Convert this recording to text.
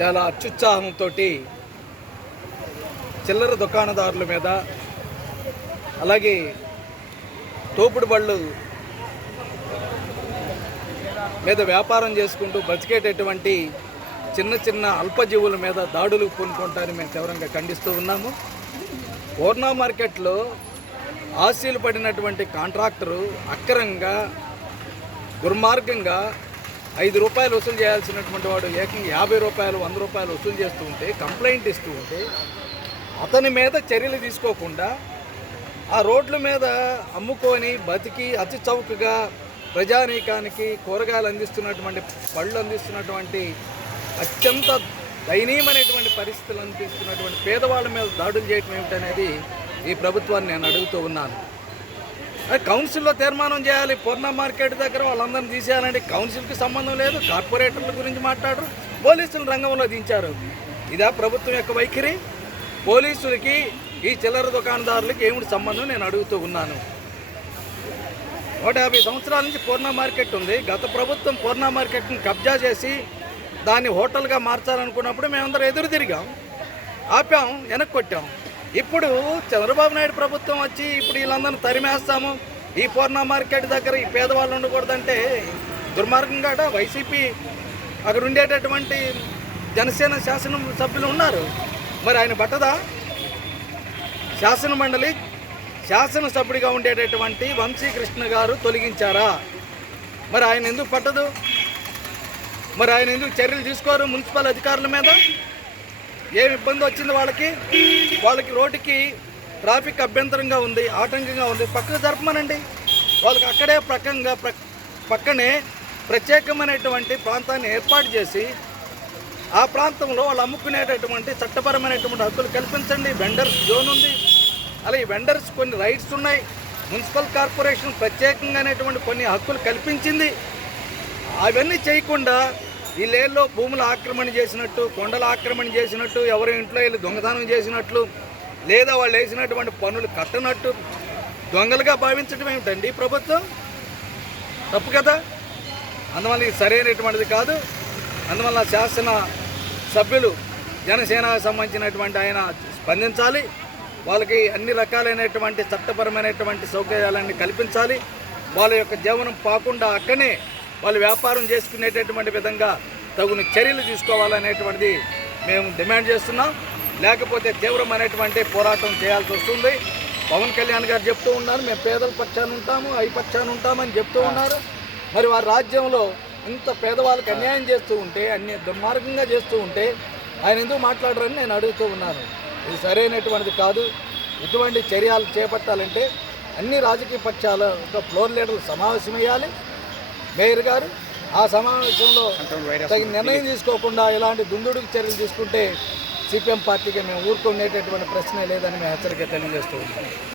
చాలా అత్యుత్సాహంతో చిల్లర దుకాణదారుల మీద, అలాగే తోపుడు బళ్ళు మీద వ్యాపారం చేసుకుంటూ బతికేటటువంటి చిన్న చిన్న అల్పజీవుల మీద దాడులు పూనుకుంటారని మేము తీవ్రంగా ఖండిస్తూ ఉన్నాము. పూర్ణ మార్కెట్లో ఆశీలు పడినటువంటి కాంట్రాక్టరు అక్రమంగా దుర్మార్గంగా ₹5 వసూలు చేయాల్సినటువంటి వాడు ఏకంగా ₹50, ₹100 వసూలు చేస్తూ ఉంటే, కంప్లైంట్ ఇస్తూ ఉంటే అతని మీద చర్యలు తీసుకోకుండా ఆ రోడ్ల మీద అమ్ముకొని బతికి అతి చౌకగా ప్రజానీకానికి కూరగాయలు అందిస్తున్నటువంటి, పళ్ళు అందిస్తున్నటువంటి అత్యంత దయనీయమైనటువంటి పరిస్థితులు అందిస్తున్నటువంటి పేదవాళ్ళ మీద దాడులు చేయటం ఏమిటనేది ఈ ప్రభుత్వాన్ని నేను అడుగుతూ ఉన్నాను. కౌన్సిల్లో తీర్మానం చేయాలి. పూర్ణ మార్కెట్ దగ్గర వాళ్ళందరినీ తీసేయాలంటే కౌన్సిల్కి సంబంధం లేదు. కార్పొరేటర్ల గురించి మాట్లాడరు, పోలీసులు రంగంలో దించారు. ఇదా ప్రభుత్వం యొక్క వైఖరి? పోలీసులకి ఈ చిల్లర దుకాణదారులకి ఏమిటి సంబంధం నేను అడుగుతూ ఉన్నాను. 150 సంవత్సరాల నుంచి పూర్ణ మార్కెట్ ఉంది. గత ప్రభుత్వం పూర్ణ మార్కెట్ని కబ్జా చేసి దాన్ని హోటల్గా మార్చాలనుకున్నప్పుడు మేమందరం ఎదురు తిరిగాం, ఆపాం, వెనక్కి కొట్టాం. ఇప్పుడు చంద్రబాబు నాయుడు ప్రభుత్వం వచ్చి ఇప్పుడు వీళ్ళందరినీ తరిమేస్తాము, ఈ పూర్ణ మార్కెట్ దగ్గర ఈ పేదవాళ్ళు ఉండకూడదంటే దుర్మార్గంగా వైసీపీ అక్కడ ఉండేటటువంటి జనసేన శాసన సభ్యులు ఉన్నారు. మరి ఆయన పట్టదా? శాసన మండలి శాసనసభ్యుడిగా ఉండేటటువంటి వంశీకృష్ణ గారు తొలగించారా? మరి ఆయన ఎందుకు పట్టదు? మరి ఆయన ఎందుకు చర్యలు తీసుకోరు? మున్సిపల్ అధికారుల మీద ఏమి ఇబ్బంది వచ్చింది వాళ్ళకి రోడ్డుకి ట్రాఫిక్ అభ్యంతరంగా ఉంది, ఆటంకంగా ఉంది, పక్కకు జరపమనండి. వాళ్ళకి అక్కడే పక్కనే ప్రత్యేకమైనటువంటి ప్రాంతాన్ని ఏర్పాటు చేసి ఆ ప్రాంతంలో వాళ్ళు అమ్ముకునేటటువంటి చట్టపరమైనటువంటి హక్కులు కల్పించండి. వెండర్స్ జోన్ ఉంది, అలాగే వెండర్స్ కొన్ని రైట్స్ ఉన్నాయి. మున్సిపల్ కార్పొరేషన్ ప్రత్యేకంగానేటువంటి కొన్ని హక్కులు కల్పించింది. అవన్నీ చేయకుండా వీళ్ళేళ్ళలో భూములు ఆక్రమణ చేసినట్టు, కొండల ఆక్రమణ చేసినట్టు, ఎవరి ఇంట్లో వెళ్ళి దొంగతనం చేసినట్లు, లేదా వాళ్ళు వేసినటువంటి పనులు కట్టనట్టు దొంగలుగా భావించడం ఏమిటండి ప్రభుత్వం? తప్పు కదా. అందువల్ల ఇది సరైనటువంటిది కాదు. అందువల్ల శాసన సభ్యులు జనసేనకు సంబంధించినటువంటి ఆయన స్పందించాలి. వాళ్ళకి అన్ని రకాలైనటువంటి చట్టపరమైనటువంటి సౌకర్యాలన్నీ కల్పించాలి. వాళ్ళ యొక్క జీవనం పోకుండా అక్కడనే వాళ్ళు వ్యాపారం చేసుకునేటటువంటి విధంగా తగిన చర్యలు తీసుకోవాలనేటువంటిది మేము డిమాండ్ చేస్తున్నాం. లేకపోతే తీవ్రమైనటువంటి పోరాటం చేయాల్సి వస్తుంది. పవన్ కళ్యాణ్ గారు చెప్తూ ఉన్నారు, మేము పేదల పక్షాన ఉంటాము, ఐ పక్షాన ఉంటామని చెప్తూ ఉన్నారు. మరి వారి రాజ్యంలో ఇంత పేదవాళ్ళకి అన్యాయం చేస్తూ ఉంటే, అన్ని దుర్మార్గంగా చేస్తూ ఉంటే ఆయన ఎందుకు మాట్లాడరని నేను అడుగుతూ ఉన్నాను. ఇది సరైనటువంటిది కాదు. ఇటువంటి చర్యలు చేపట్టాలంటే అన్ని రాజకీయ పక్షాల ఒక ఫ్లోర్ లీడర్లు సమావేశమయ్యాలి. మేయర్ గారు ఆ సమావేశంలో తగిన నిర్ణయం తీసుకోకుండా ఇలాంటి దుందుడుకు చర్యలు తీసుకుంటే సిపిఎం పార్టీకి మేము ఊరుకునేటటువంటి ప్రశ్నే లేదని మేము హెచ్చరిక తెలియజేస్తూ ఉన్నాం.